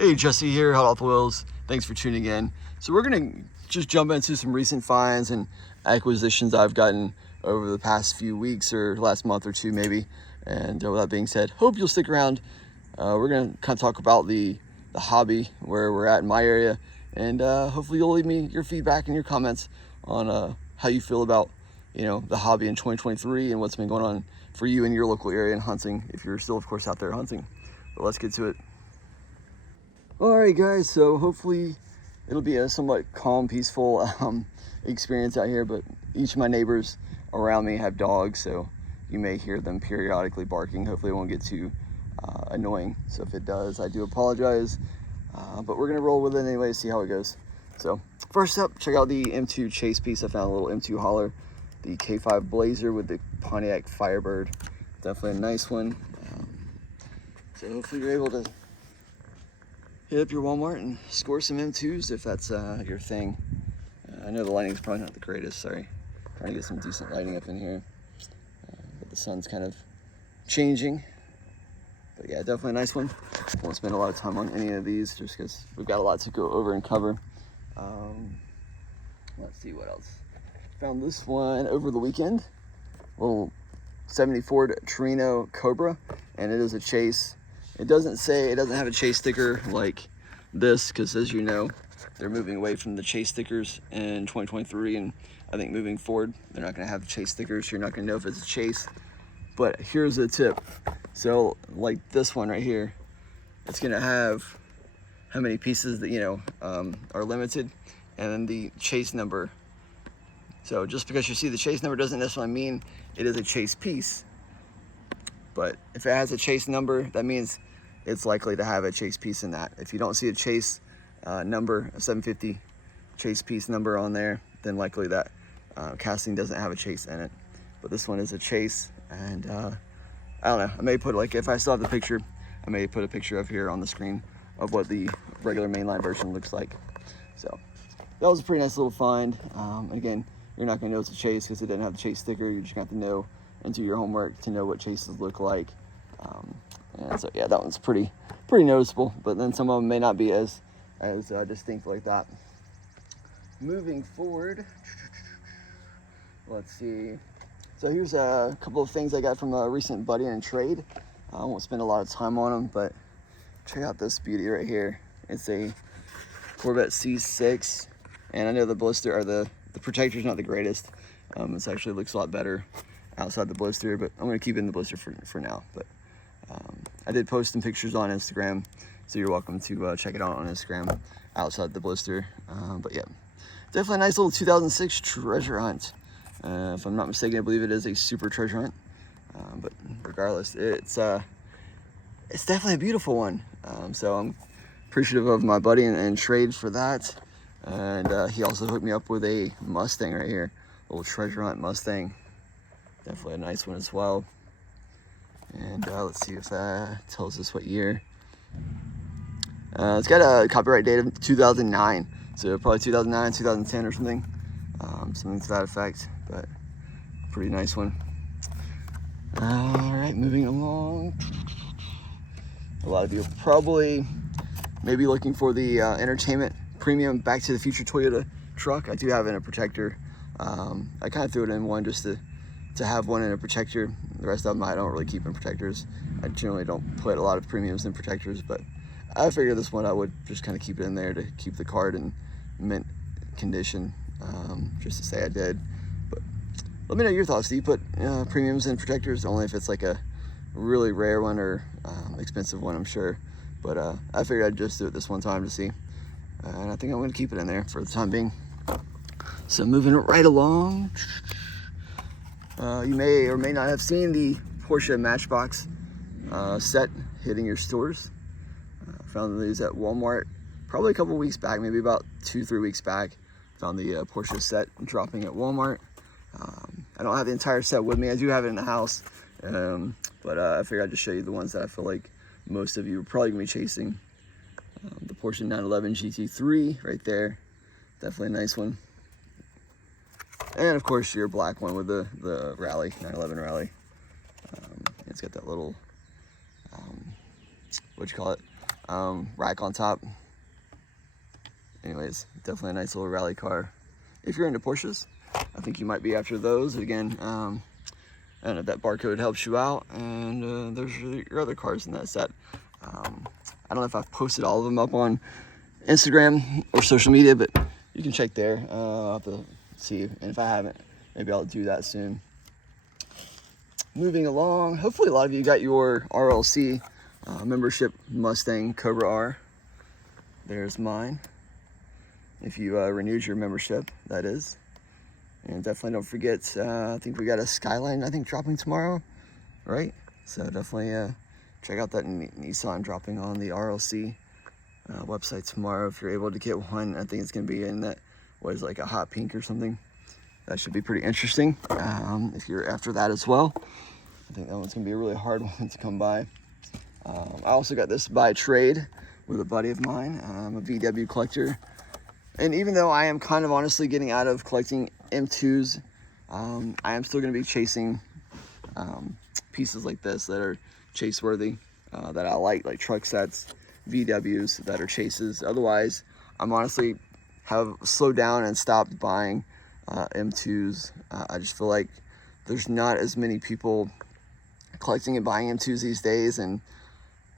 Hey, Jesse here, HotOffTheWheels. Thanks for tuning in. So we're gonna just jump into some recent finds and acquisitions I've gotten over the past few weeks or last month or two maybe. And with that being said, hope you'll stick around. We're gonna kind of talk about the hobby, where we're at in my area, and hopefully you'll leave me your feedback and your comments on how you feel about the hobby in 2023 and what's been going on for you in your local area and hunting, if you're still of course out there hunting. But let's get to it. Alright guys, so hopefully it'll be a somewhat calm, peaceful experience out here, but each of my neighbors around me have dogs, so you may hear them periodically barking. Hopefully it won't get too annoying, so if it does, I do apologize, but we're gonna roll with it anyway, see how it goes. So first up, check out the M2 chase piece. I found a little M2 hauler, the K5 Blazer with the Pontiac Firebird. Definitely a nice one. So hopefully you're able to hit up your Walmart and score some M2s if that's your thing. I know the lighting's probably not the greatest, sorry. Trying to get some decent lighting up in here. But the sun's kind of changing. But yeah, definitely a nice one. Won't spend a lot of time on any of these just because we've got a lot to go over and cover. Let's see what else. Found this one over the weekend. Little 70 Ford Torino Cobra, and it is a chase. It doesn't have a chase sticker like this, because as you know, they're moving away from the chase stickers in 2023, and I think moving forward, they're not gonna have the chase stickers, so you're not gonna know if it's a chase. But here's a tip. So like this one right here, it's gonna have how many pieces that are limited, and then the chase number. So just because you see the chase number doesn't necessarily mean it is a chase piece. But if it has a chase number, that means it's likely to have a chase piece in that. If you don't see a chase number, a 750 chase piece number on there, then likely that casting doesn't have a chase in it. But this one is a chase, and I don't know, I may put, like, if I still have the picture, I may put a picture of here on the screen of what the regular mainline version looks like. So that was a pretty nice little find. And again, you're not gonna know it's a chase because it didn't have the chase sticker. You're just gonna have to know and do your homework to know what chases look like. And so yeah, that one's pretty noticeable, but then some of them may not be as distinct like that. Moving forward, let's see. So here's a couple of things I got from a recent buddy in trade. I won't spend a lot of time on them, but check out this beauty right here. It's a Corvette C6, and I know the blister, or the protector's not the greatest. It actually looks a lot better outside the blister, but I'm gonna keep it in the blister for now. But I did post some pictures on Instagram, so you're welcome to check it out on Instagram outside the blister. But yeah, definitely a nice little 2006 treasure hunt. If I'm not mistaken, I believe it is a super treasure hunt. But regardless, it's definitely a beautiful one. So I'm appreciative of my buddy and trade for that. And he also hooked me up with a Mustang right here, a little treasure hunt Mustang. Definitely a nice one as well. And let's see if that tells us what year. It's got a copyright date of 2009, so probably 2009, 2010 or something. Something to that effect, but pretty nice one. All right, moving along. A lot of you are probably maybe looking for the Entertainment Premium Back to the Future Toyota truck. I do have it in a protector. I kind of threw it in one just to have one in a protector. The rest of them I don't really keep in protectors. I generally don't put a lot of premiums in protectors, but I figured this one I would just kind of keep it in there to keep the card in mint condition, just to say I did. But let me know your thoughts. Do you put premiums in protectors? Only if it's like a really rare one or expensive one, I'm sure. But I figured I'd just do it this one time to see. And I think I'm going to keep it in there for the time being. So moving right along. You may or may not have seen the Porsche Matchbox set hitting your stores. Found these at Walmart probably a couple weeks back, maybe about 2-3 weeks back. Found the Porsche set dropping at Walmart. I don't have the entire set with me. I do have it in the house, but I figured I'd just show you the ones that I feel like most of you are probably gonna be chasing. The Porsche 911 GT3 right there, definitely a nice one. And of course your black one with the Rally, 911 Rally. It's got that little, what you call it, rack on top. Anyways, definitely a nice little rally car. If you're into Porsches, I think you might be after those. Again, I don't know if that barcode helps you out. And there's your other cars in that set. I don't know if I've posted all of them up on Instagram or social media, but you can check there. I'll have to see. And if I haven't, maybe I'll do that soon. Moving along, hopefully a lot of you got your RLC membership Mustang Cobra R. There's mine. If you renewed your membership, that is. And definitely don't forget, I think we got a Skyline, dropping tomorrow, right? So definitely check out that Nissan dropping on the RLC website tomorrow if you're able to get one. I think it's going to be in that, what is like a hot pink or something. That should be pretty interesting if you're after that as well. I think that one's going to be a really hard one to come by. I also got this by trade with a buddy of mine. I'm a VW collector. And even though I am kind of honestly getting out of collecting M2s, I am still going to be chasing pieces like this that are chase worthy, that I like truck sets, VWs that are chases. Otherwise, I'm honestly have slowed down and stopped buying M2s. I just feel like there's not as many people collecting and buying M2s these days. And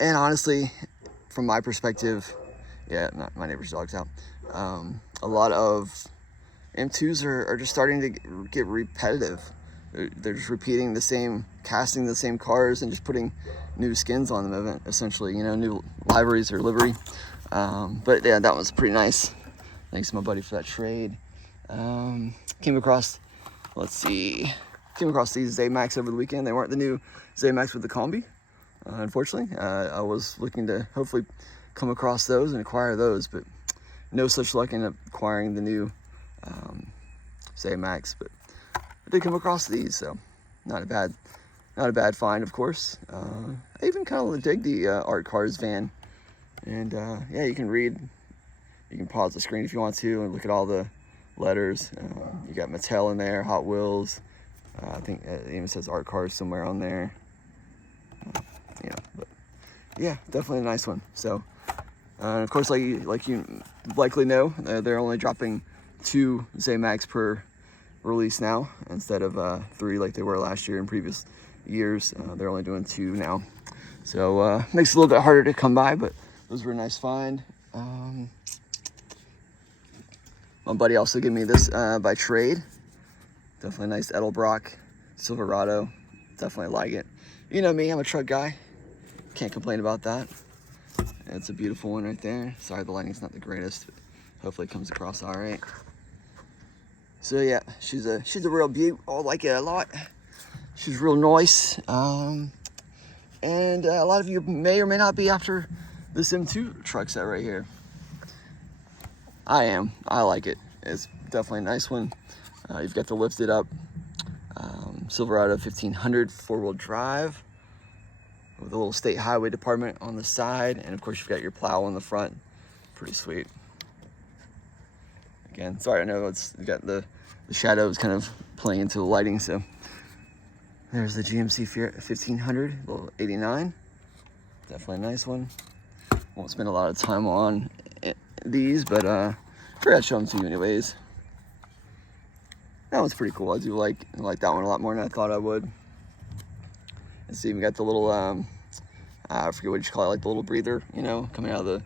honestly, from my perspective, yeah, my neighbor's dog's out. A lot of M2s are just starting to get repetitive. They're just repeating the same, casting the same cars and just putting new skins on them, essentially, you know, new liveries or livery. But yeah, that was pretty nice. Thanks to my buddy for that trade. Came across these Zamax over the weekend. They weren't the new Zamax with the combi, unfortunately. I was looking to hopefully come across those and acquire those, but no such luck in acquiring the new Zamax. But I did come across these, so not a bad find, of course. I even kind of dig the Art Cars van, and yeah, you can pause the screen if you want to and look at all the letters. You got Mattel in there, Hot Wheels. I think it even says Art Cars somewhere on there. But yeah, definitely a nice one. So, of course, like you likely know, they're only dropping 2 Zamax per release now instead of 3 like they were last year and previous years. They're only doing 2 now, so makes it a little bit harder to come by. But those were a nice find. My buddy also gave me this by trade. Definitely a nice Edelbrock Silverado. Definitely like it. You know me, I'm a truck guy. Can't complain about that. It's a beautiful one right there. Sorry, the lighting's not the greatest, but hopefully it comes across all right. So yeah, she's a real beaut. I like it a lot. She's real nice. And a lot of you may or may not be after this M2 truck set right here. I am. I like it. It's definitely a nice one. You've got the lifted up Silverado 1500 4-wheel drive with a little state highway department on the side, and of course you've got your plow on the front. Pretty sweet. Again, sorry, I know you got the shadows kind of playing into the lighting. So there's the GMC 1500, little 89. Definitely a nice one. Won't spend a lot of time on these, but I figured I'd show them to you anyways. That one's pretty cool. I do like that one a lot more than I thought I would. And see, we got the little I forget what you call it, like the little breather, you know, coming out of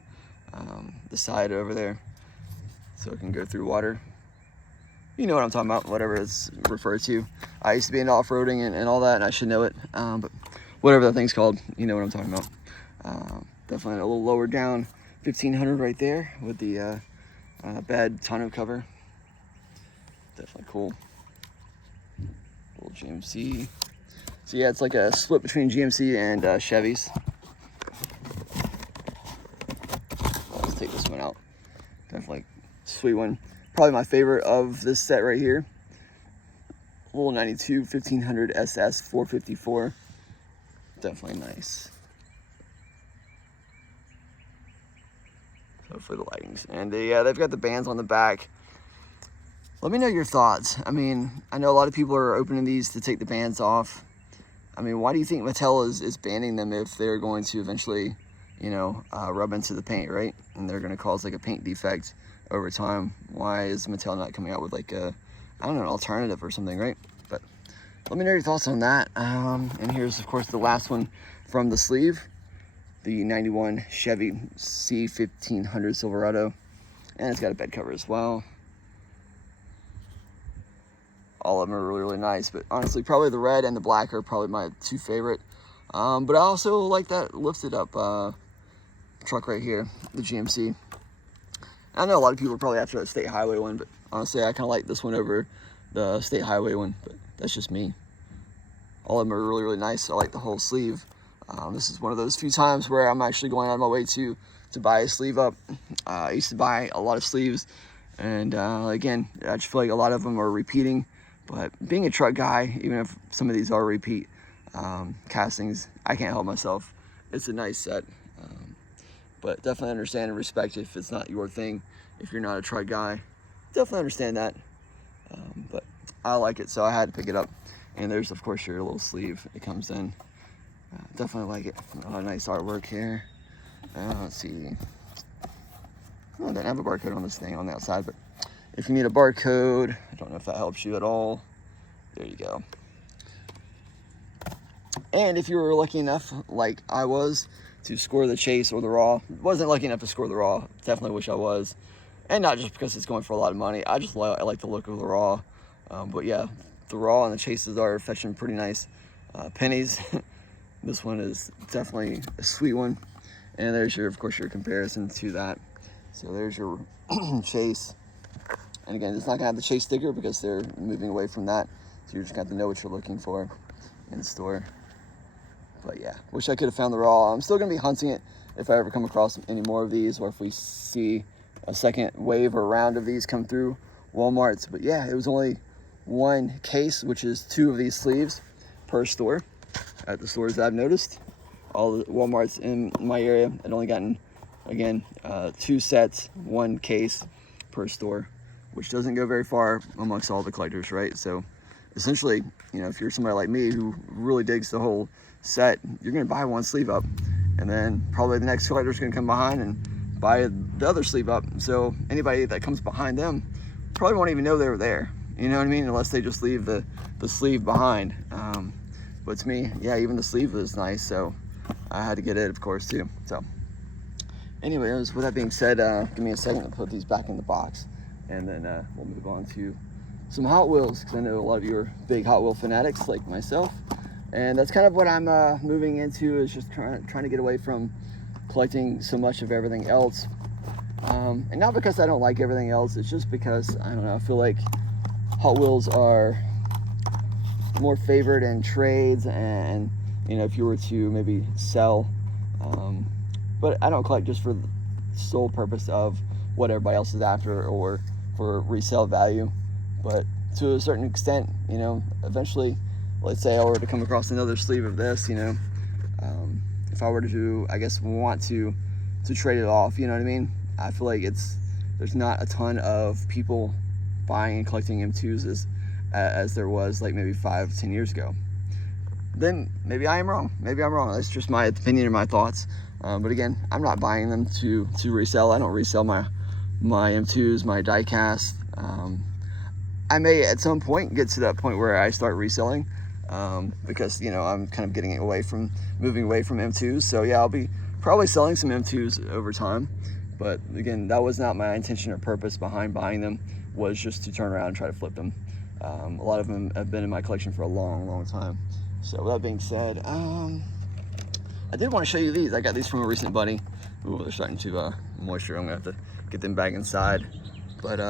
the side over there, so it can go through water. You know what I'm talking about, whatever it's referred to. I used to be into off-roading and all that, and I should know it. But whatever that thing's called, you know what I'm talking about. Definitely a little lower down 1500 right there with the bed tonneau cover. Definitely cool. Little GMC. So yeah, it's like a split between GMC and Chevys. Let's take this one out. Definitely sweet one. Probably my favorite of this set right here. Little 92 1500 SS 454. Definitely nice. Hopefully the lighting's, and yeah, they've got the bands on the back. Let me know your thoughts. I mean, I know a lot of people are opening these to take the bands off. I mean, why do you think Mattel is banning them if they're going to eventually you know, rub into the paint, right? And they're gonna cause like a paint defect over time. Why is Mattel not coming out with like a, I don't know, an alternative or something, right? But let me know your thoughts on that. And here's of course the last one from the sleeve, the 91 Chevy C1500 Silverado. And it's got a bed cover as well. All of them are really, really nice, but honestly, probably the red and the black are probably my two favorite. But I also like that lifted up truck right here, the GMC. I know a lot of people are probably after the state highway one, but honestly, I kind of like this one over the state highway one, but that's just me. All of them are really, really nice. I like the whole sleeve. This is one of those few times where I'm actually going out of my way to buy a sleeve up. I used to buy a lot of sleeves, and again, I just feel like a lot of them are repeating. But being a truck guy, even if some of these are repeat castings, I can't help myself. It's a nice set, but definitely understand and respect if it's not your thing. If you're not a truck guy, definitely understand that. But I like it, so I had to pick it up. And there's of course your little sleeve. It comes in. Definitely like it. Oh, nice artwork here. Let's see. Oh, I don't have a barcode on this thing on the outside, but if you need a barcode, I don't know if that helps you at all. There you go. And if you were lucky enough, like I was, to score the chase or the raw, wasn't lucky enough to score the raw. Definitely wish I was. And not just because it's going for a lot of money. I just I like the look of the raw. But yeah, the raw and the chases are fetching pretty nice pennies. This one is definitely a sweet one. And there's your, of course, your comparison to that. So there's your chase. And again, it's not gonna have the chase sticker because they're moving away from that. So you're just gonna have to know what you're looking for in the store. But yeah, wish I could have found the raw. I'm still gonna be hunting it if I ever come across any more of these, or if we see a second wave or round of these come through Walmart's. But yeah, it was only one case, which is 2 of these sleeves per store at the stores that I've noticed. All the Walmart's in my area had only gotten, again, 2 sets, 1 case per store, which doesn't go very far amongst all the collectors, right? So essentially, you know, if you're somebody like me who really digs the whole set, you're gonna buy 1 sleeve up, and then probably the next collector's gonna come behind and buy the other sleeve up. So anybody that comes behind them probably won't even know they were there. You know what I mean? Unless they just leave the sleeve behind. But to me, yeah, even the sleeve was nice, so I had to get it, of course, too. So anyways, with that being said, give me a second to put these back in the box, and then we'll move on to some Hot Wheels, because I know a lot of you are big Hot Wheel fanatics like myself, and that's kind of what I'm moving into, is just trying to get away from collecting so much of everything else. And not because I don't like everything else, it's just because, I don't know, I feel like Hot Wheels are more favored in trades, and you know, if you were to maybe sell, but I don't collect just for the sole purpose of what everybody else is after or for resale value. But to a certain extent, you know, eventually, let's say I were to come across another sleeve of this, you know, if I were to, I guess, want to trade it off, you know what I mean? I feel like there's not a ton of people buying and collecting M2s as there was like maybe 5-10 years ago. Then maybe I am wrong. Maybe I'm wrong. That's just my opinion or my thoughts. But again, I'm not buying them to resell. I don't resell my M2s, my Diecast. I may at some point get to that point where I start reselling, because, you know, I'm kind of moving away from M2s. So yeah, I'll be probably selling some M2s over time. But again, that was not my intention or purpose behind buying them, was just to turn around and try to flip them. A lot of them have been in my collection for a long, long time. So with that being said, I did want to show you these. I got these from a recent buddy. Ooh, they're starting to moisture. I'm gonna have to get them back inside. But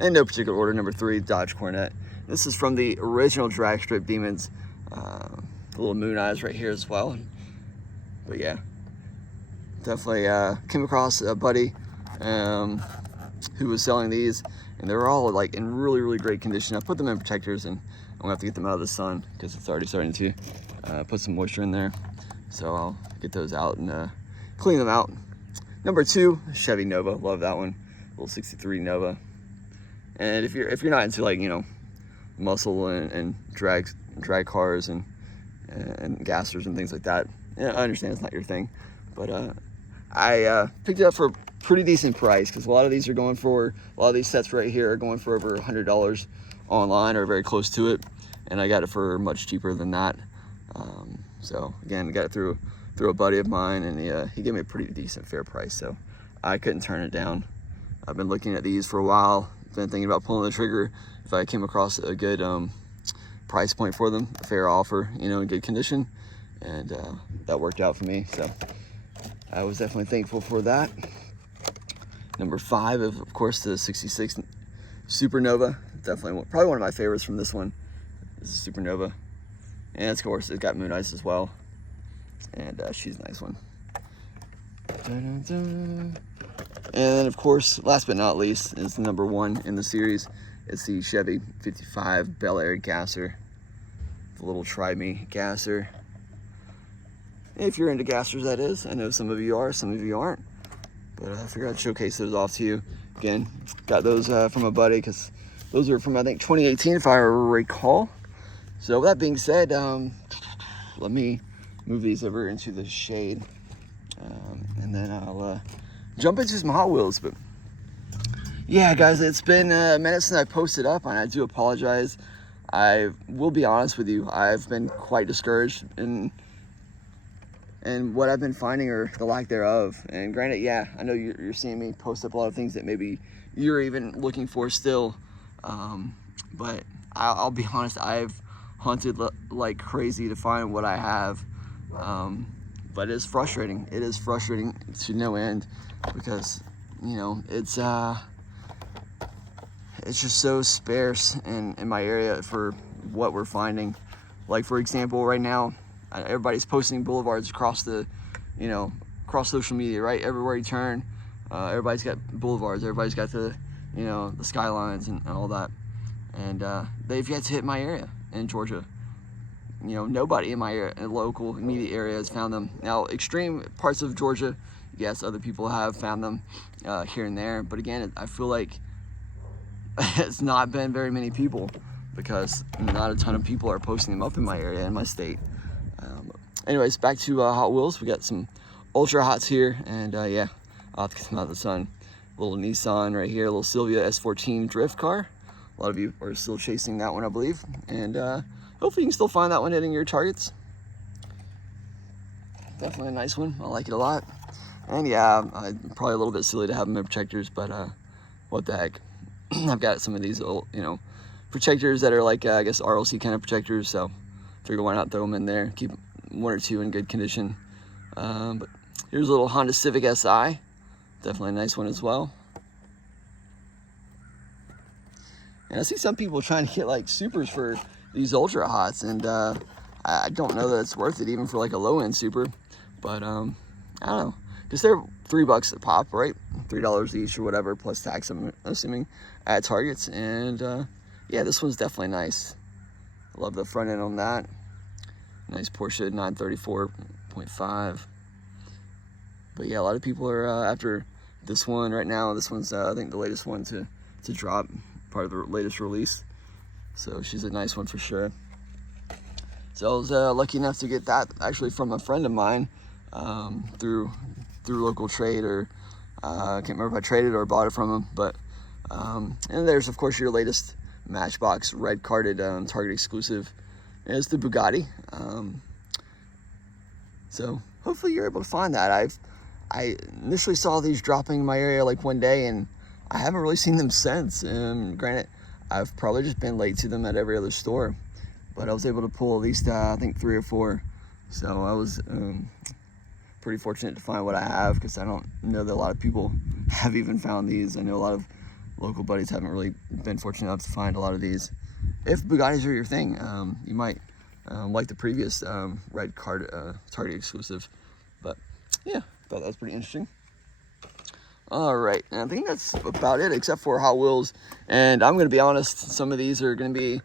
in no particular order, number 3, Dodge Cornet. This is from the original Drag Strip Demons. The little moon eyes right here as well. But yeah, definitely came across a buddy who was selling these, and they were all like in really, really great condition. I put them in protectors, and I'm gonna have to get them out of the sun because it's already starting to put some moisture in there. So I'll get those out and clean them out. Number 2, Chevy Nova. Love that one. Little 63 Nova. And if you're not into, like, you know, muscle and drag cars and gassers and things like that, yeah, I understand it's not your thing. But I picked it up for a pretty decent price, because a lot of these sets right here are going for over $100 online or very close to it, and I got it for much cheaper than that. So again, I got it through a buddy of mine, and he gave me a pretty decent fair price, so I couldn't turn it down. I've been looking at these for a while, been thinking about pulling the trigger if I came across a good price point for them, a fair offer, in good condition, and that worked out for me, so I was definitely thankful for that. Number 5 is, of course, the 66 Supernova. Definitely probably one of my favorites from this one. This is Supernova, and of course it's got Moon Ice as well, and she's a nice one. And then, of course, last but not least, is the number 1 in the series. It's the Chevy 55 Bel Air gasser, the little Try Me gasser. If you're into gassers, that is. I know some of you are, some of you aren't, but I figured I'd showcase those off to you. Again, got those from a buddy, because those are from, I think, 2018, if I recall. So with that being said, let me move these over into the shade, and then I'll jump into some Hot Wheels. But yeah, guys, it's been a minute since I posted up, and I do apologize. I will be honest with you, I've been quite discouraged in what I've been finding, or the lack thereof. And granted, yeah, I know you're seeing me post up a lot of things that maybe you're even looking for still, but I'll be honest, I've hunted like crazy to find what I have, but it's frustrating. It is frustrating to no end, because it's just so sparse in my area for what we're finding. Like, for example, right now, everybody's posting boulevards across across social media, right? Everywhere you turn, everybody's got boulevards, everybody's got the skylines and all that. And they've yet to hit my area in Georgia. Nobody in my area, local immediate area, has found them. Now, extreme parts of Georgia, yes, other people have found them here and there. But again, I feel like it's not been very many people, because not a ton of people are posting them up in my area, in my state. Anyways, back to Hot Wheels. We got some Ultra Hots here, and yeah, I'll have to get them out of the sun. Little Nissan right here, little Silvia S14 drift car. A lot of you are still chasing that one, I believe, and hopefully you can still find that one hitting your targets. Definitely a nice one. I like it a lot. And yeah, probably a little bit silly to have them in protectors, but what the heck. I've got some of these old, protectors that are like, I guess, RLC kind of protectors, so figure why not throw them in there, keep 1 or 2 in good condition. But here's a little Honda Civic Si, definitely a nice one as well. And I see some people trying to get like supers for these Ultra Hots, and I don't know that it's worth it even for like a low-end super, but I don't know, because they're $3 a pop, right? $3 each or whatever, plus tax, I'm assuming, at Targets. And yeah, this one's definitely nice. I love the front end on that. Nice Porsche 934.5. But yeah, a lot of people are after this one right now. This one's I think the latest one to drop, part of the latest release. So she's a nice one for sure. So I was lucky enough to get that actually from a friend of mine through local trade, or I can't remember if I traded or bought it from him. But and there's of course your latest Matchbox red carded Target exclusive. And it's the Bugatti. So hopefully you're able to find that. I initially saw these dropping in my area like one day, and I haven't really seen them since. Granted, I've probably just been late to them at every other store, but I was able to pull at least I think 3 or 4. So I was pretty fortunate to find what I have, because I don't know that a lot of people have even found these. I know a lot of local buddies haven't really been fortunate enough to find a lot of these. If Bugattis are your thing, you might like the previous red card Target exclusive. But yeah, thought that was pretty interesting. All right, and I think that's about it, except for Hot Wheels. And I'm going to be honest, some of these are going to be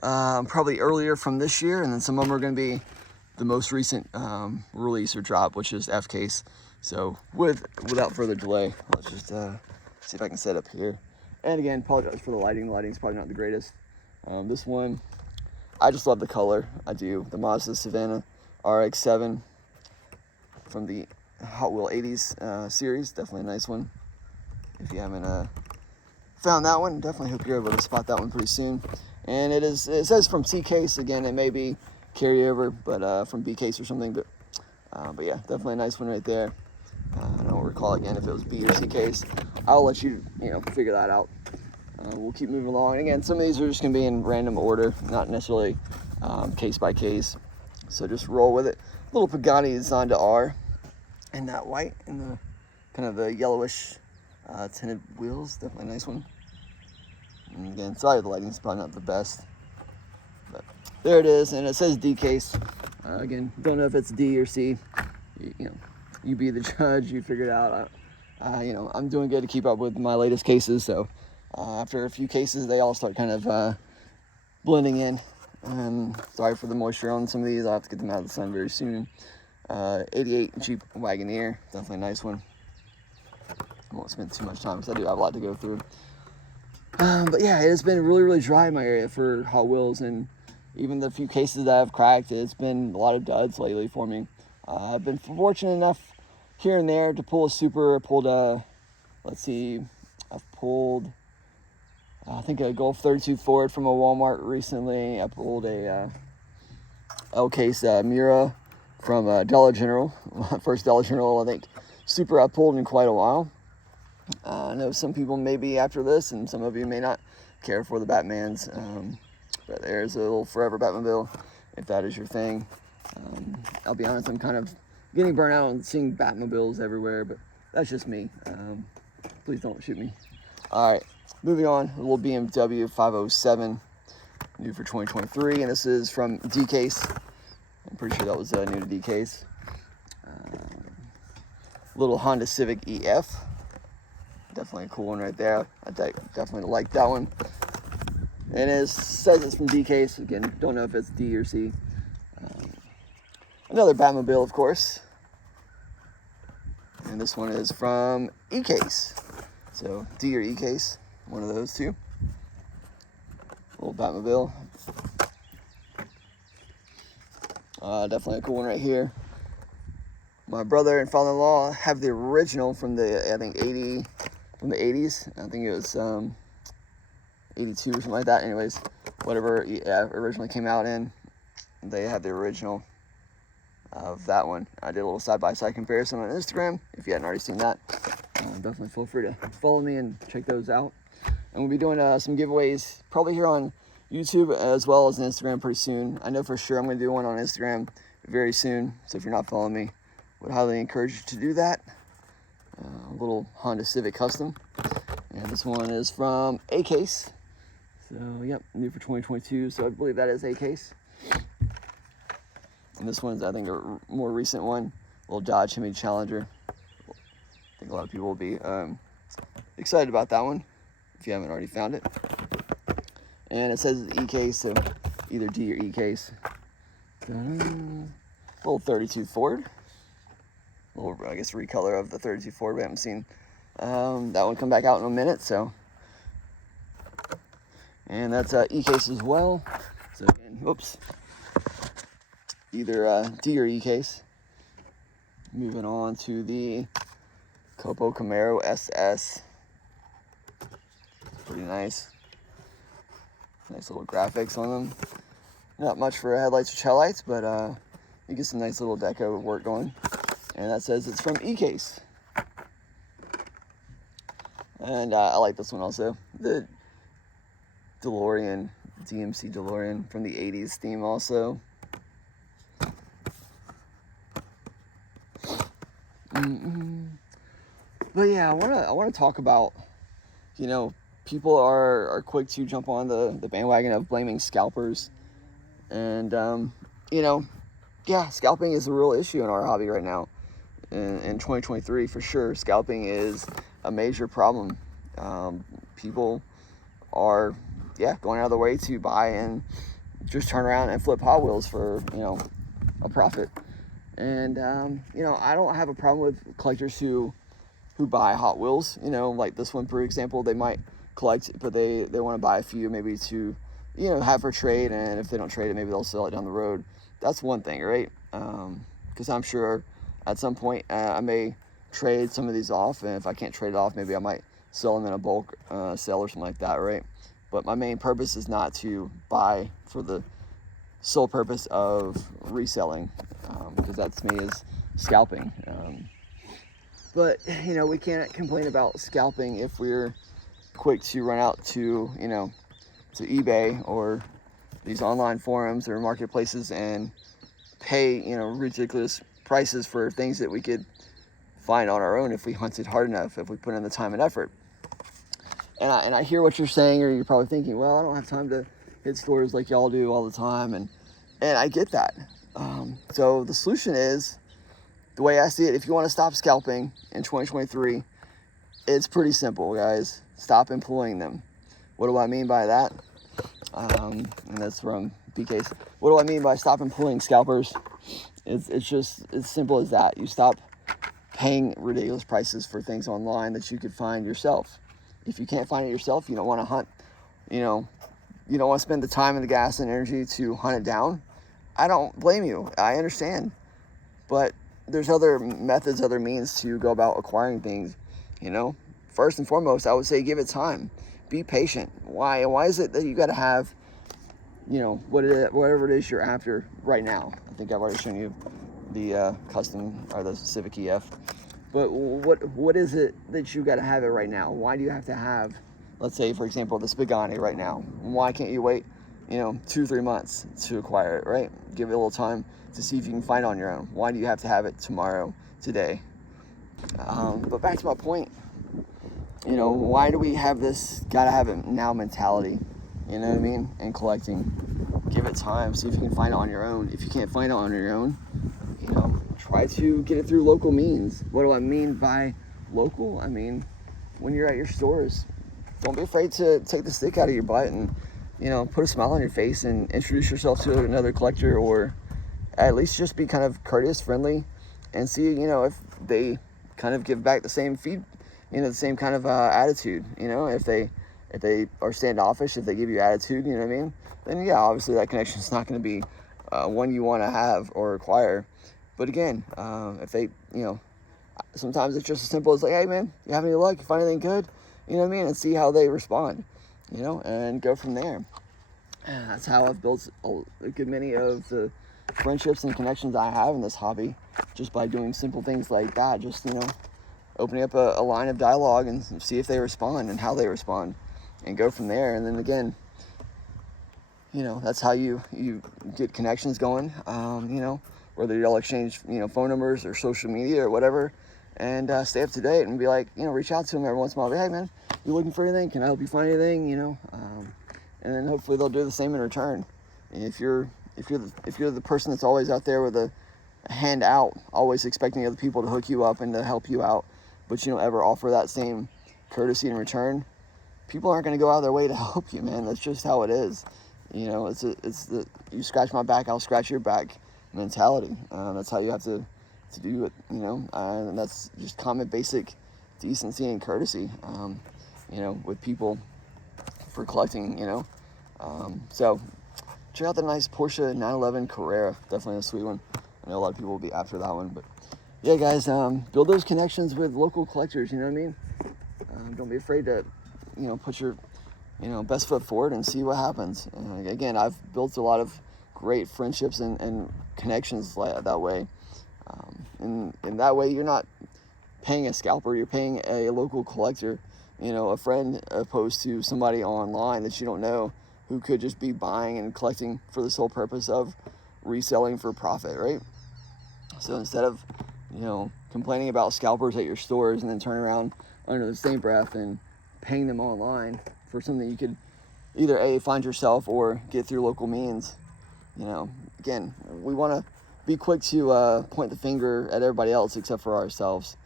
probably earlier from this year, and then some of them are going to be the most recent release or drop, which is F-Case. So without further delay, let's just see if I can set up here. And again, apologize for the lighting. The lighting's probably not the greatest. This one, I just love the color. I do. The Mazda Savannah RX-7 from the Hot Wheel 80s series. Definitely a nice one. If you haven't found that one, definitely hope you're able to spot that one pretty soon. And it says from C case. Again, it may be carryover, but from B case or something. But yeah, definitely a nice one right there. I don't recall again if it was B or C case. I'll let you figure that out. We'll keep moving along. And again, some of these are just gonna be in random order, not necessarily case by case. So just roll with it. Little Pagani designed to R, and that white and the kind of the yellowish tinted wheels. Definitely a nice one. And again, sorry the lighting's probably not the best, but there it is, and it says D case. Again, don't know if it's D or C. You be the judge. You figure it out. I'm doing good to keep up with my latest cases. So after a few cases, they all start kind of blending in. Sorry for the moisture on some of these. I'll have to get them out of the sun very soon. 88 Jeep Wagoneer, definitely a nice one. I won't spend too much time because I do have a lot to go through. But yeah, it has been really, really dry in my area for Hot Wheels, and even the few cases that I've cracked, it's been a lot of duds lately for me. I've been fortunate enough here and there to pull a super. I pulled I've pulled I think a Golf 32 Ford from a Walmart recently. I pulled a L-Case Mura from Dollar General. My first Dollar General, I think, super I pulled in quite a while. I know some people may be after this, and some of you may not care for the Batmans. But there's a little forever Batmobile, if that is your thing. I'll be honest, I'm kind of getting burnt out on seeing Batmobiles everywhere, but that's just me. Please don't shoot me. All right, moving on, a little BMW 507, new for 2023, and this is from Diecast. I'm pretty sure that was new to Diecast. Little Honda Civic EF. Definitely a cool one right there. I definitely like that one. And it says it's from Diecast. Again, don't know if it's D or C. Another Batmobile, of course. And this one is from E-Case. So D or E-Case, one of those two. Little Batmobile. Definitely a cool one right here. My brother and father-in-law have the original from the 80s. I think it was 82 or something like that. Anyways, whatever originally came out in, they have the original of that one. I did a little side-by-side comparison on Instagram. If you hadn't already seen that, definitely feel free to follow me and check those out. And we'll be doing some giveaways probably here on YouTube as well as Instagram pretty soon. I know for sure I'm going to do one on Instagram very soon. So if you're not following me, would highly encourage you to do that. A little Honda Civic Custom. And this one is from A-Case. So, yep, new for 2022. So I believe that is A-Case. And this one's, I think, a more recent one. A little Dodge Hemi Challenger. I think a lot of people will be excited about that one, if you haven't already found it. And it says E-Case, so either D or E-Case. Little 32 Ford. Little, I guess, recolor of the 32 Ford. We haven't seen that one come back out in a minute, so. And that's E-Case as well. So again, whoops. Either D or E-Case. Moving on to the COPPA Camaro SS. Pretty nice. Nice little graphics on them. Not much for headlights or tail lights, but you get some nice little deco work going. And that says it's from E-Case. And I like this one also. The DeLorean, DMC DeLorean from the 80s theme also. But yeah, I want to talk about, people are quick to jump on the bandwagon of blaming scalpers. And, yeah, scalping is a real issue in our hobby right now. In 2023, for sure, scalping is a major problem. People are, going out of their way to buy and just turn around and flip Hot Wheels for, a profit. And, I don't have a problem with collectors who buy Hot Wheels, like this one, for example. They might collect, but they want to buy a few maybe to, have for trade. And if they don't trade it, maybe they'll sell it down the road. That's one thing, right? Because I'm sure at some point, I may trade some of these off, and if I can't trade it off, maybe I might sell them in a bulk sale or something like that, right? But my main purpose is not to buy for the sole purpose of reselling, because that to me is scalping. But you know, we can't complain about scalping if we're quick to run out to, you know, to eBay or these online forums or marketplaces and pay, you know, ridiculous prices for things that we could find on our own if we hunted hard enough, if we put in the time and effort. And I hear what you're saying, or you're probably thinking, well, I don't have time to hit stores like y'all do all the time, and I get that. So the solution is, the way I see it, if you want to stop scalping in 2023, it's pretty simple, guys. Stop employing them. What do I mean by that? And that's from Diecast. What do I mean by stop employing scalpers? It's just as simple as that. You stop paying ridiculous prices for things online that you could find yourself. If you can't find it yourself, you don't want to hunt, you know, you don't want to spend the time and the gas and energy to hunt it down. I don't blame you. I understand. But there's other methods, other means to go about acquiring things, you know. First and foremost, I would say give it time. Be patient. Why is it that you got to have, you know, whatever it is you're after right now? I think I've already shown you the custom or the Civic EF. But what is it that you got to have it right now? Why do you have to have, let's say, for example, this Pagani right now? Why can't you wait, you know, 2-3 months to acquire it, right? Give it a little time to see if you can find it on your own. Why do you have to have it tomorrow, today? But back to my point, you know, why do we have this gotta have it now mentality? You know what I mean? And collecting. Give it time, see if you can find it on your own. If you can't find it on your own, you know, try to get it through local means. What do I mean by local? I mean, when you're at your stores, don't be afraid to take the stick out of your butt and, you know, put a smile on your face and introduce yourself to another collector, or at least just be kind of courteous, friendly, and see, you know, if they kind of give back the same the same kind of attitude. You know, if they are standoffish, if they give you attitude, you know what I mean, then yeah, obviously that connection is not going to be one you want to have or acquire. But again, if they, you know, sometimes it's just as simple as like, hey man, you have any luck? You find anything good? You know what I mean? And see how they respond, you know, and go from there. And that's how I've built a good many of the friendships and connections I have in this hobby, just by doing simple things like that. Just, you know, opening up a line of dialogue and see if they respond and how they respond, and go from there. And then again, you know, that's how you get connections going. You know, whether y'all exchange, you know, phone numbers or social media or whatever, and stay up to date and be like, you know, reach out to them every once in a while. Be, hey man, you looking for anything? Can I help you find anything? You know, and then hopefully they'll do the same in return. And if you're the person that's always out there with a hand out, always expecting other people to hook you up and to help you out, but you don't ever offer that same courtesy in return, people aren't going to go out of their way to help you, man. That's just how it is. You know, it's the you scratch my back, I'll scratch your back mentality. That's how you have to do it, you know, and that's just common basic decency and courtesy, you know, with people for collecting, you know. So check out the nice Porsche 911 Carrera, definitely a sweet one. I know a lot of people will be after that one, but yeah, guys, build those connections with local collectors, you know what I mean? Don't be afraid to, you know, put your, you know, best foot forward and see what happens. Again, I've built a lot of great friendships and connections that way. And that way, you're not paying a scalper, you're paying a local collector, you know, a friend, opposed to somebody online that you don't know, who could just be buying and collecting for the sole purpose of reselling for profit, right? So instead of, you know, complaining about scalpers at your stores and then turn around under the same breath and paying them online for something you could either A, find yourself or get through local means, you know, again, we want to be quick to point the finger at everybody else except for ourselves.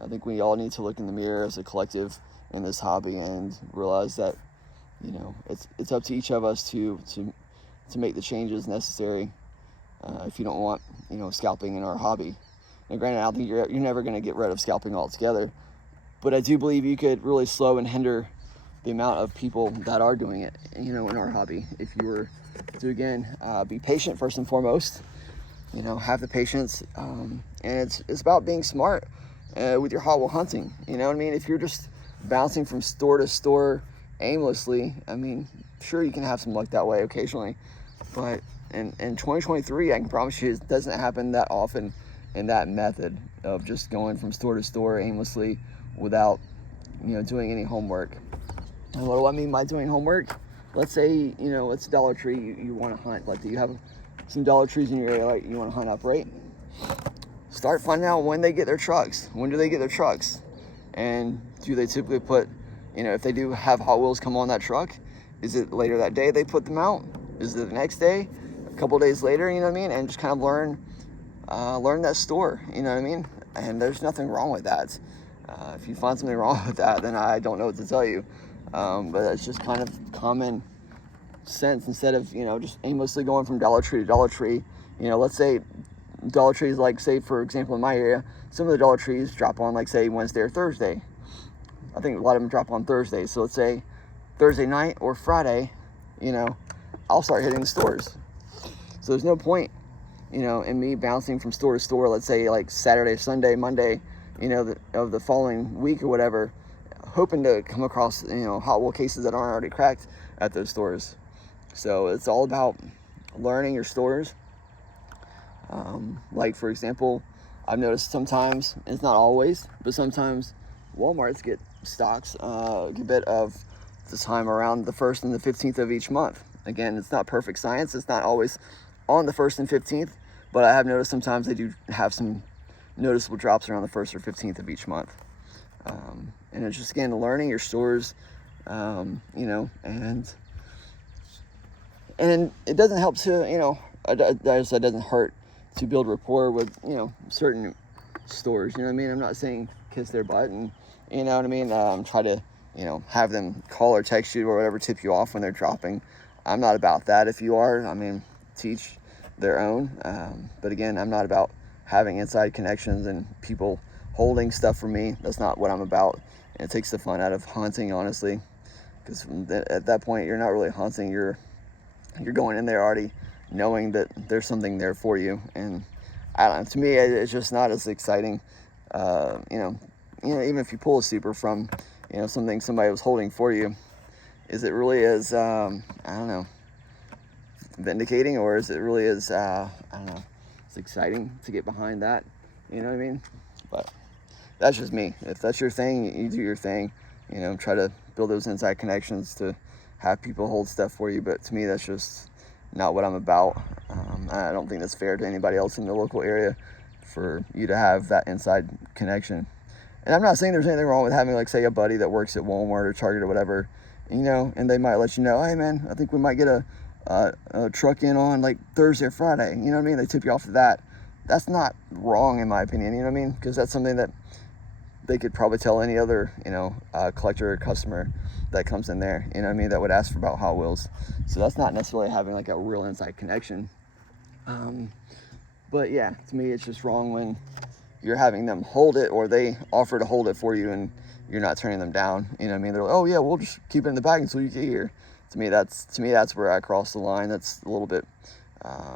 I think we all need to look in the mirror as a collective in this hobby and realize that, you know, it's up to each of us to make the changes necessary if you don't want, you know, scalping in our hobby. And granted, I don't think you're never going to get rid of scalping altogether, but I do believe you could really slow and hinder the amount of people that are doing it, you know, in our hobby. If you were to, again, be patient first and foremost, you know, have the patience, and it's about being smart with your Hot Wheel hunting. You know what I mean? If you're just bouncing from store to store aimlessly, I mean, sure, you can have some luck that way occasionally, but in 2023, I can promise you it doesn't happen that often in that method of just going from store to store aimlessly without, you know, doing any homework. And what do I mean by doing homework? Let's say, you know, it's Dollar Tree you want to hunt. Like, you have some Dollar Trees in your area like you want to hunt up, right? Start finding out when they get their trucks. When do they get their trucks? And do they typically put, you know, if they do have Hot Wheels come on that truck, is it later that day they put them out? Is it the next day? A couple days later, you know what I mean? And just kind of learn that store, you know what I mean? And there's nothing wrong with that. If you find something wrong with that, then I don't know what to tell you. But it's just kind of common sense instead of, you know, just aimlessly going from Dollar Tree to Dollar Tree. You know, let's say Dollar Trees, like, say, for example, in my area, some of the Dollar Trees drop on, like, say, Wednesday or Thursday. I think a lot of them drop on Thursday. So let's say Thursday night or Friday, you know, I'll start hitting the stores. So there's no point, you know, in me bouncing from store to store, let's say like Saturday, Sunday, Monday, you know, of the following week or whatever, hoping to come across, you know, Hot Wheel cases that aren't already cracked at those stores. So it's all about learning your stores. Like, for example, I've noticed sometimes, it's not always, but sometimes Walmarts get stocks a bit of the time around the 1st and the 15th of each month. Again, it's not perfect science. It's not always on the 1st and 15th, but I have noticed sometimes they do have some noticeable drops around the 1st or 15th of each month. And it's just, again, learning your stores, you know, and it doesn't help to, you know, it doesn't hurt to build rapport with, you know, certain stores, you know what I mean? I'm not saying kiss their butt and, you know what I mean, try to, you know, have them call or text you or whatever, tip you off when they're dropping. I'm not about that. If you are, I mean, teach their own. But again, I'm not about having inside connections and people holding stuff for me. That's not what I'm about. And it takes the fun out of hunting, honestly, because at that point, you're not really hunting. You're going in there already knowing that there's something there for you. And I don't know, to me, it's just not as exciting. You know, even if you pull a super from, you know, something somebody was holding for you, is it really as, I don't know, vindicating, or is it really as, I don't know, it's exciting to get behind that, you know what I mean? But that's just me. If that's your thing, you do your thing, you know, try to build those inside connections to have people hold stuff for you. But to me, that's just not what I'm about. I don't think that's fair to anybody else in the local area for you to have that inside connection. And I'm not saying there's anything wrong with having, like, say, a buddy that works at Walmart or Target or whatever, you know, and they might let you know, hey man, I think we might get a truck in on like Thursday or Friday, you know what I mean? They tip you off of that. That's not wrong in my opinion, you know what I mean? Because that's something that they could probably tell any other, you know, collector or customer that comes in there, you know what I mean, that would ask for about Hot Wheels. So that's not necessarily having like a real inside connection. But yeah, to me, it's just wrong when you're having them hold it, or they offer to hold it for you and you're not turning them down, you know what I mean? They're like, oh yeah, we'll just keep it in the bag until you get here. To me, that's where I cross the line. That's a little bit,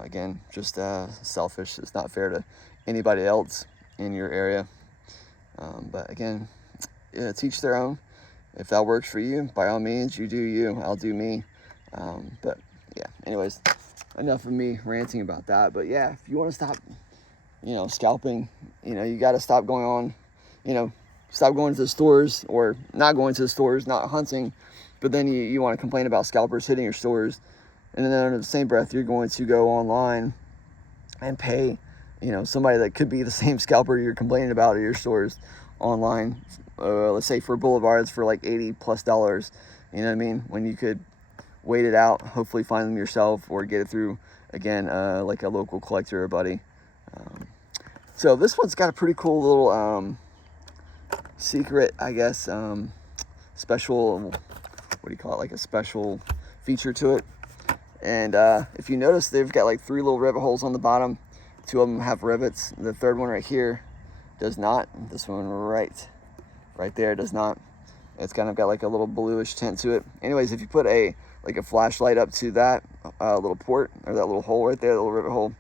again, just selfish. It's not fair to anybody else in your area. But again, yeah, teach their own. If that works for you, by all means, you do you. I'll do me. But yeah, anyways, enough of me ranting about that. But yeah, if you want to stop, you know, scalping, you know, you got to stop going on, you know, stop going to the stores, or not going to the stores, not hunting. But then you want to complain about scalpers hitting your stores. And then under the same breath, you're going to go online and pay, you know, somebody that could be the same scalper you're complaining about at your stores online, let's say for boulevards for like $80+, you know what I mean? When you could wait it out, hopefully find them yourself, or get it through, again, like a local collector or buddy. So this one's got a pretty cool little secret, I guess, special, what do you call it, like a special feature to it. And if you notice, they've got like 3 little rivet holes on the bottom. 2 of them have rivets. The third one right here does not. This one right there does not. It's kind of got like a little bluish tint to it. Anyways, if you put a flashlight up to that little port, or that little hole right there, the little rivet hole,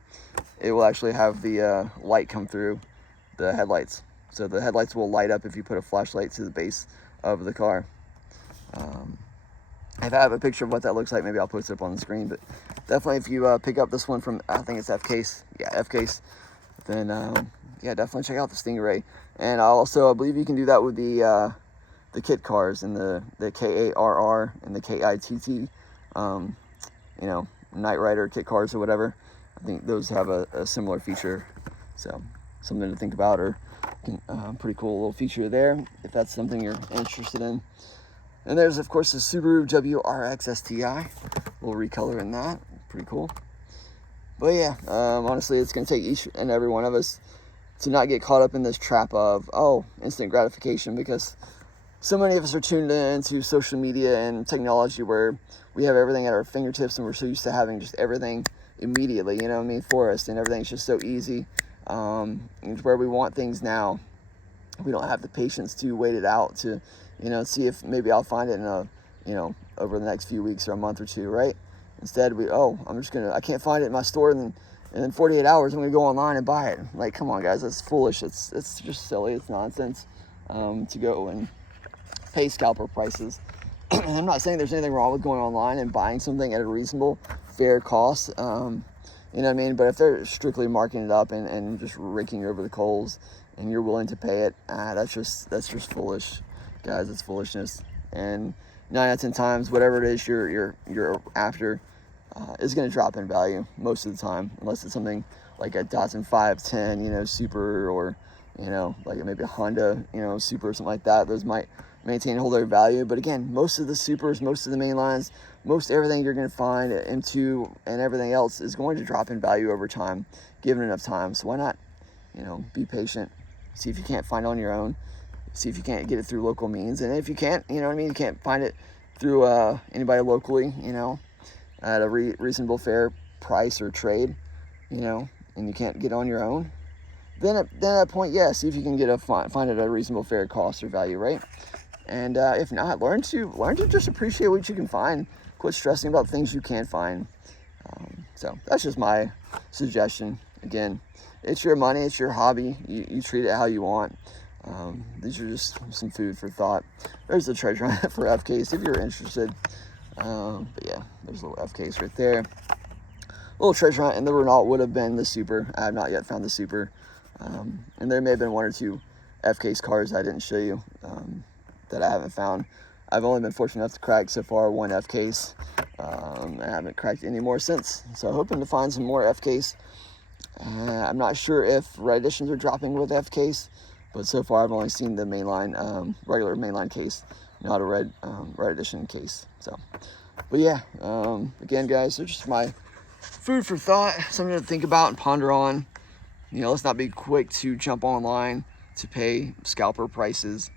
it will actually have the light come through the headlights. So the headlights will light up if you put a flashlight to the base of the car. If I have a picture of what that looks like, maybe I'll post it up on the screen. But definitely, if you pick up this one from, I think it's F-Case, yeah, F-Case, then yeah, definitely check out the Stingray. And I believe you can do that with the kit cars and the KARR and the KITT, you know, Knight Rider kit cars or whatever. I think those have a similar feature, so something to think about, or pretty cool little feature there if that's something you're interested in. And there's, of course, the Subaru WRX STI. We'll recolor in that. Pretty cool. But yeah, honestly, it's going to take each and every one of us to not get caught up in this trap of, oh, instant gratification, because so many of us are tuned into social media and technology where we have everything at our fingertips, and we're so used to having just everything immediately, you know what I mean, for us, and everything's just so easy. Where we want things now, we don't have the patience to wait it out to, you know, see if maybe I'll find it in a, you know, over the next few weeks or a month or two, right? Instead, I can't find it in my store, and in 48 hours, I'm gonna go online and buy it. Like, come on, guys, that's foolish. It's just silly. It's nonsense to go and pay scalper prices. I'm not saying there's anything wrong with going online and buying something at a reasonable, fair cost. You know what I mean? But if they're strictly marking it up and just raking you over the coals, and you're willing to pay it, that's just foolish, guys. It's foolishness. And 9 out of 10 times, whatever it is you're after is going to drop in value most of the time, unless it's something like a Datsun 510, you know, Super, or, you know, like maybe a Honda, you know, Super or something like that. Those might maintain and hold their value. But again, most of the Supers, most of the main lines, most everything you're going to find, M2 and everything else, is going to drop in value over time, given enough time. So why not, you know, be patient, see if you can't find it on your own, see if you can't get it through local means. And if you can't, you know what I mean, you can't find it through anybody locally, you know, at a reasonable, fair price or trade, you know, and you can't get on your own, then at that point, yeah, see if you can find it at a reasonable, fair cost or value, right? And if not, learn to just appreciate what you can find. Quit stressing about things you can't find. So that's just my suggestion. Again, it's your money, it's your hobby. You treat it how you want. These are just some food for thought. There's the treasure hunt for F-Case if you're interested. But yeah, there's a little F-Case right there. Little treasure hunt, and the Renault would have been the Super. I have not yet found the Super. And there may have been 1 or 2 F-Case cars I didn't show you that I haven't found. I've only been fortunate enough to crack so far 1 F-Case. I haven't cracked any more since. So hoping to find some more F-Case. I'm not sure if Red Editions are dropping with F-Case, but so far I've only seen the mainline, regular mainline case, not a Red Edition case. So, but yeah, again, guys, they're just my food for thought, something to think about and ponder on. You know, let's not be quick to jump online to pay scalper prices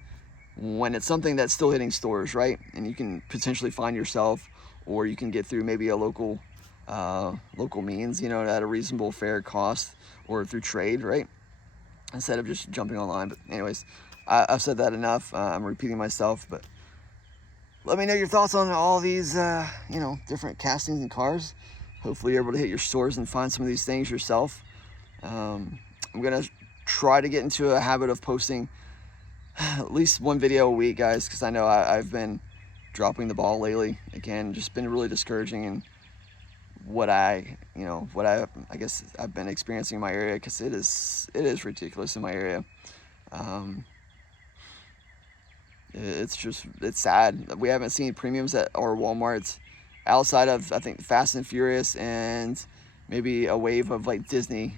when it's something that's still hitting stores, right? And you can potentially find yourself, or you can get through maybe a local means, you know, at a reasonable, fair cost, or through trade, right? Instead of just jumping online. But anyways, I've said that enough. I'm repeating myself, but let me know your thoughts on all these, you know, different castings and cars. Hopefully you're able to hit your stores and find some of these things yourself. I'm gonna try to get into a habit of posting at least 1 video a week, guys, because I know I've been dropping the ball lately. Again, just been really discouraging in what I guess I've been experiencing in my area, because it is ridiculous in my area. It's sad. We haven't seen premiums at our Walmarts outside of, I think, Fast and Furious and maybe a wave of like Disney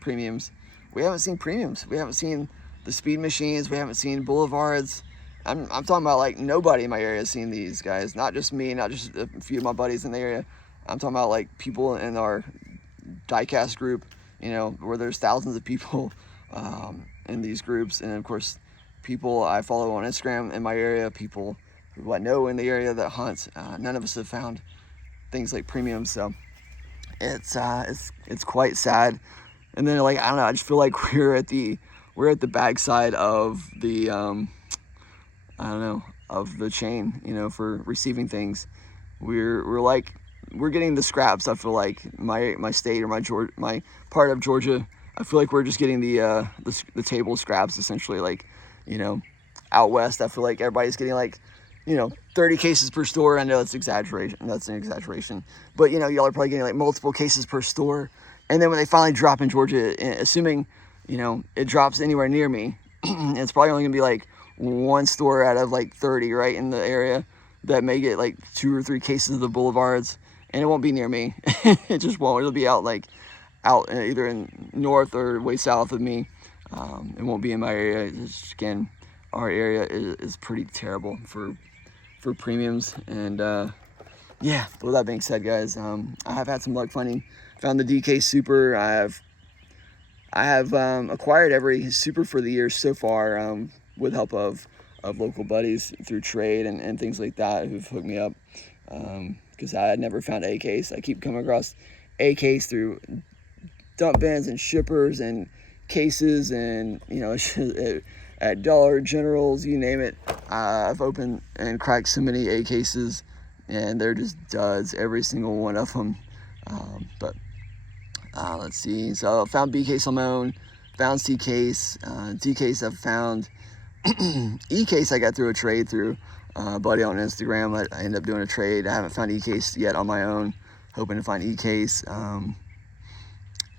premiums. We haven't seen premiums. We haven't seen the speed machines. We haven't seen boulevards. I'm talking about, like, nobody in my area has seen these, guys. Not just me, not just a few of my buddies in the area. I'm talking about, like, people in our Diecast group, you know, where there's thousands of people in these groups. And of course, people I follow on Instagram in my area, people who I know in the area that hunt. None of us have found things like premiums, so it's quite sad. And then, like, I don't know, I just feel like we're at the backside of the of the chain, you know, for receiving things. We're like we're getting the scraps. I feel like my state or my part of Georgia, I feel like we're just getting the table scraps essentially. Like, you know, out west, I feel like everybody's getting like, you know, 30 cases per store. I know that's exaggeration. That's an exaggeration, but you know, y'all are probably getting like multiple cases per store. And then when they finally drop in Georgia, assuming, you know, it drops anywhere near me, it's probably only gonna be like one store out of like 30 right in the area that may get like 2 or 3 cases of the boulevards, and it won't be near me. It just won't. It'll be out like either in north or way south of me. It won't be in my area. Just, again, our area is pretty terrible for premiums. And yeah, with that being said, guys, I have had some luck found the DK Super. I have acquired every Super for the year so far, with help of local buddies through trade and things like that who've hooked me up, because I had never found a case. I keep coming across a case through dump bins and shippers and cases, and you know, at Dollar Generals, you name it. I've opened and cracked so many A cases, and they're just duds, every single one of them. But let's see. So I found B case on my own, found C case, D case I've found. E case I got through a trade through a buddy on Instagram. I ended up doing a trade. I haven't found E case yet on my own. Hoping to find E case. I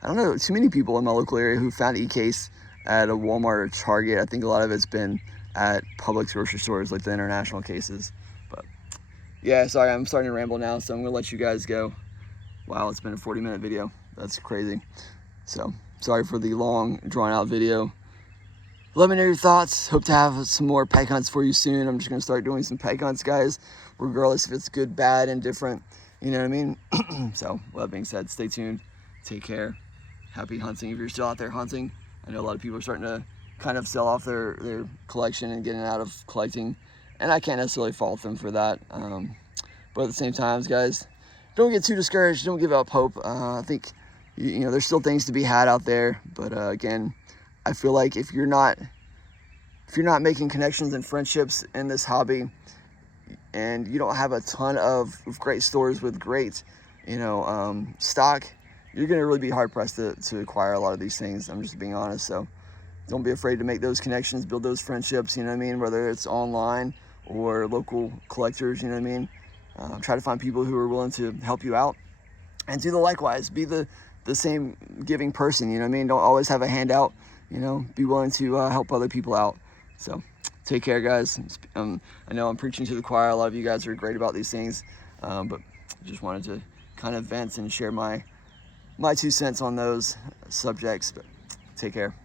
don't know too many people in my local area who found E case at a Walmart or Target. I think a lot of it's been at Publix grocery stores, like the international cases. But yeah, sorry, I'm starting to ramble now, so I'm gonna let you guys go. Wow, it's been a 40-minute video. That's crazy. So sorry for the long, drawn-out video. Let me know your thoughts. Hope to have some more peg hunts for you soon. I'm just gonna start doing some peg hunts, guys, regardless if it's good, bad, indifferent. You know what I mean? So, with that being said, stay tuned. Take care. Happy hunting if you're still out there hunting. I know a lot of people are starting to kind of sell off their collection and getting out of collecting, and I can't necessarily fault them for that. But at the same time, guys, don't get too discouraged. Don't give up hope. I think, you know, there's still things to be had out there. But again, I feel like if you're not making connections and friendships in this hobby, and you don't have a ton of great stores with great, you know, stock, you're gonna really be hard pressed to acquire a lot of these things. I'm just being honest. So don't be afraid to make those connections, build those friendships. You know what I mean? Whether it's online or local collectors. You know what I mean? Try to find people who are willing to help you out, and do the likewise. Be the same giving person. You know what I mean? Don't always have a handout. You know, be willing to help other people out. So take care, guys. I know I'm preaching to the choir. A lot of you guys are great about these things, but just wanted to kind of vent and share my 2 cents on those subjects. But take care.